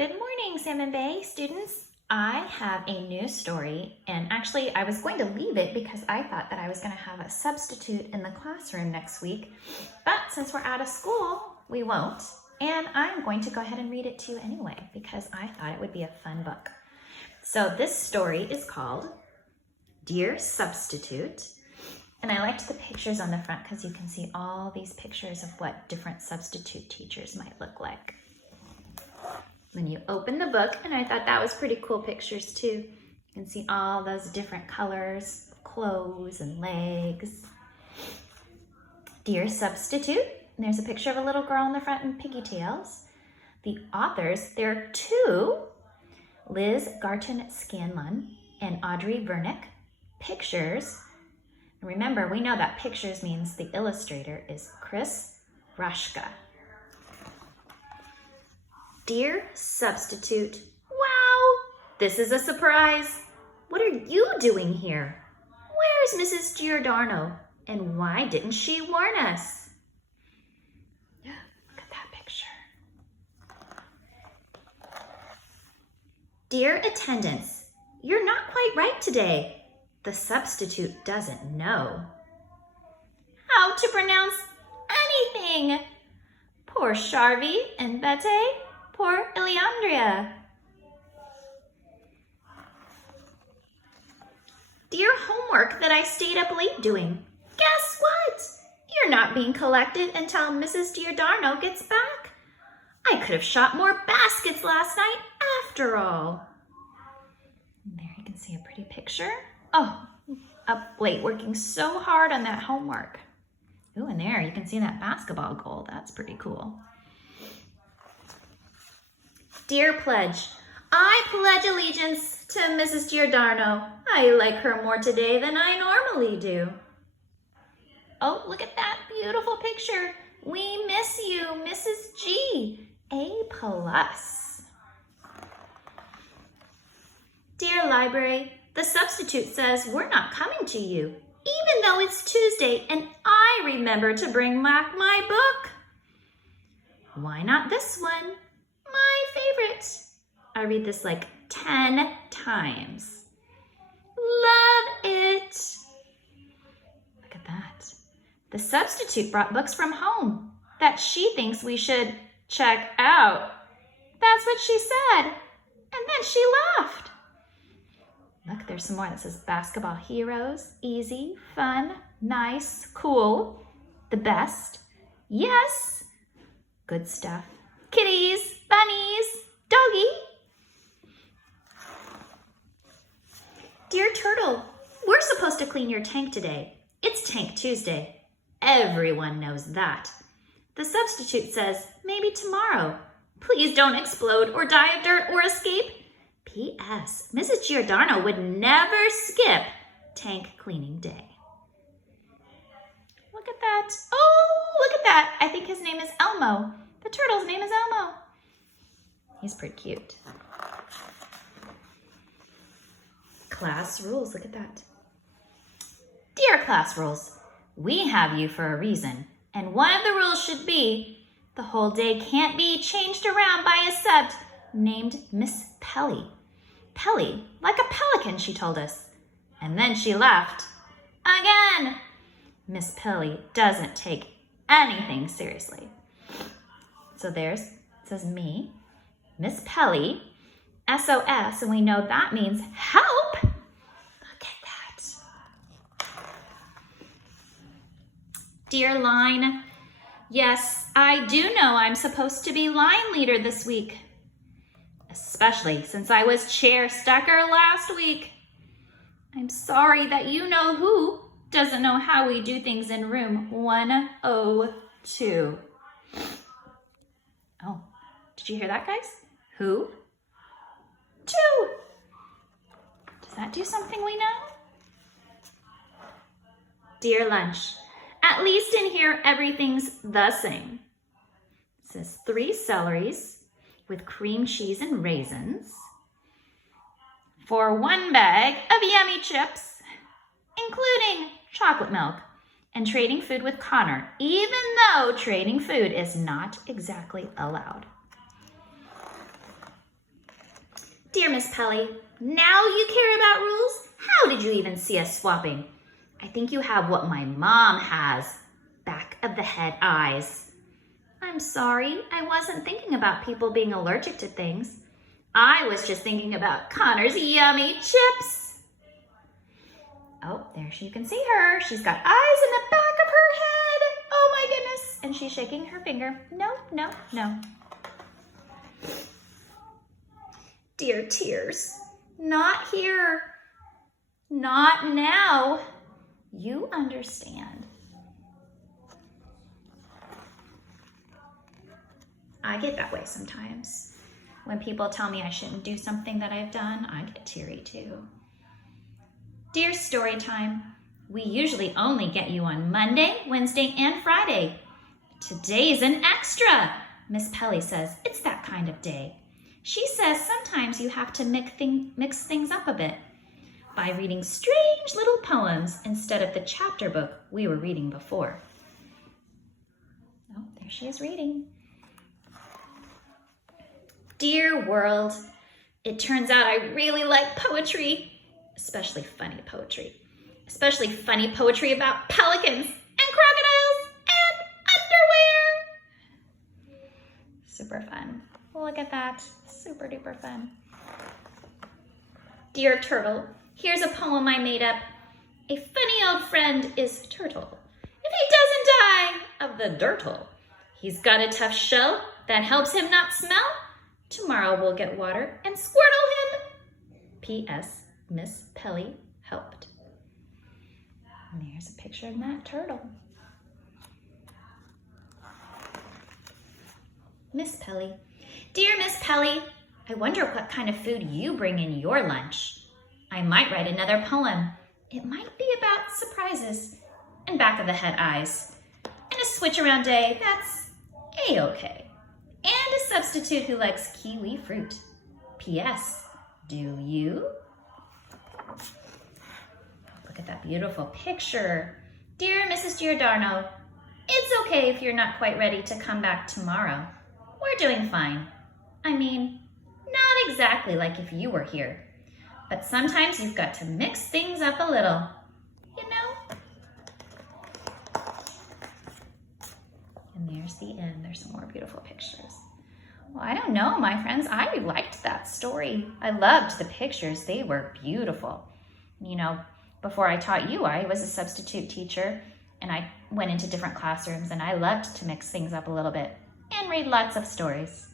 Good morning, Salmon Bay students. I have a new story, and actually I was going to leave it because I thought that I was going to have a substitute in the classroom next week, but since we're out of school, we won't, and I'm going to go ahead and read it to you anyway because I thought it would be a fun book. So this story is called Dear Substitute, and I liked the pictures on the front because you can see all these pictures of what different substitute teachers might look like. Then you open the book, and I thought that was pretty cool pictures too. You can see all those different colors of clothes and legs. Dear Substitute, and there's a picture of a little girl in the front in pigtails. The authors, there are two, Liz Garton Scanlon and Audrey Vernick. Pictures, and remember, we know that pictures means the illustrator is Chris Rashka. Dear Substitute, wow, this is a surprise. What are you doing here? Where's Mrs. Giordano, and why didn't she warn us? Look at that picture. Dear attendants, you're not quite right today. The substitute doesn't know how to pronounce anything. Poor Charvy and Bette. Poor Eliandria. Dear homework that I stayed up late doing. Guess what? You're not being collected until Mrs. Giordano gets back. I could have shot more baskets last night after all. And there you can see a pretty picture. Oh, up late working so hard on that homework. Ooh, and there you can see that basketball goal. That's pretty cool. Dear Pledge, I pledge allegiance to Mrs. Giordano. I like her more today than I normally do. Oh, look at that beautiful picture. We miss you, Mrs. G. A+. Dear Library, the substitute says we're not coming to you, even though it's Tuesday and I remember to bring back my book. Why not this one? My favorite. I read this like 10 times. Love it. Look at that. The substitute brought books from home that she thinks we should check out. That's what she said. And then she left. Look, there's some more that says basketball heroes, easy, fun, nice, cool, the best, yes, good stuff. Kitties, bunnies, doggy. Dear Turtle, we're supposed to clean your tank today. It's Tank Tuesday. Everyone knows that. The substitute says maybe tomorrow. Please don't explode or die of dirt or escape. P.S. Mrs. Giordano would never skip tank cleaning day. Look at that. Oh, look at that. I think his name is Elmo. The turtle's name is Elmo. He's pretty cute. Class rules, look at that. Dear class rules, we have you for a reason, and one of the rules should be the whole day can't be changed around by a sub named Miss Pelly. Pelly, like a pelican, she told us. And then she left. Again! Miss Pelly doesn't take anything seriously. So it says me, Miss Pelly, SOS, and we know that means help. Look at that. Dear Line, yes, I do know I'm supposed to be line leader this week, especially since I was chair stucker last week. I'm sorry that you know who doesn't know how we do things in room 102. Oh, did you hear that, guys? Who? 2. Does that do something we know? Dear Lunch, at least in here everything's the same. It says 3 celeries with cream cheese and raisins for 1 bag of yummy chips, including chocolate milk, and trading food with Connor, even though trading food is not exactly allowed. Dear Miss Pelly, now you care about rules? How did you even see us swapping? I think you have what my mom has, back of the head eyes. I'm sorry, I wasn't thinking about people being allergic to things. I was just thinking about Connor's yummy chips. Oh, there you can see her. She's got eyes in the back of her head. Oh my goodness. And she's shaking her finger. No, no, no. Dear tears, not here. Not now. You understand. I get that way sometimes. When people tell me I shouldn't do something that I've done, I get teary too. Dear Storytime, we usually only get you on Monday, Wednesday, and Friday. Today's an extra. Miss Pelly says it's that kind of day. She says sometimes you have to mix things up a bit by reading strange little poems instead of the chapter book we were reading before. Oh, there she is reading. Dear world, it turns out I really like poetry, especially funny poetry. Especially funny poetry about pelicans and crocodiles and underwear. Super fun. Look at that. Super duper fun. Dear Turtle, here's a poem I made up. A funny old friend is Turtle. If he doesn't die of the dirtle, he's got a tough shell that helps him not smell. Tomorrow we'll get water and squirtle him. P.S. Miss Pelly helped. And there's a picture of that turtle. Miss Pelly. Dear Miss Pelly, I wonder what kind of food you bring in your lunch. I might write another poem. It might be about surprises and back of the head eyes. And a switch around day, that's A-okay. And a substitute who likes kiwi fruit. P.S. Do you? Look at that beautiful picture. Dear Mrs. Giordano, it's okay if you're not quite ready to come back tomorrow. We're doing fine. I mean, not exactly like if you were here. But sometimes you've got to mix things up a little, you know? And there's the end. There's some more beautiful pictures. Well, I don't know, my friends. I liked that story. I loved the pictures. They were beautiful. You know, before I taught you, I was a substitute teacher, and I went into different classrooms, and I loved to mix things up a little bit and read lots of stories.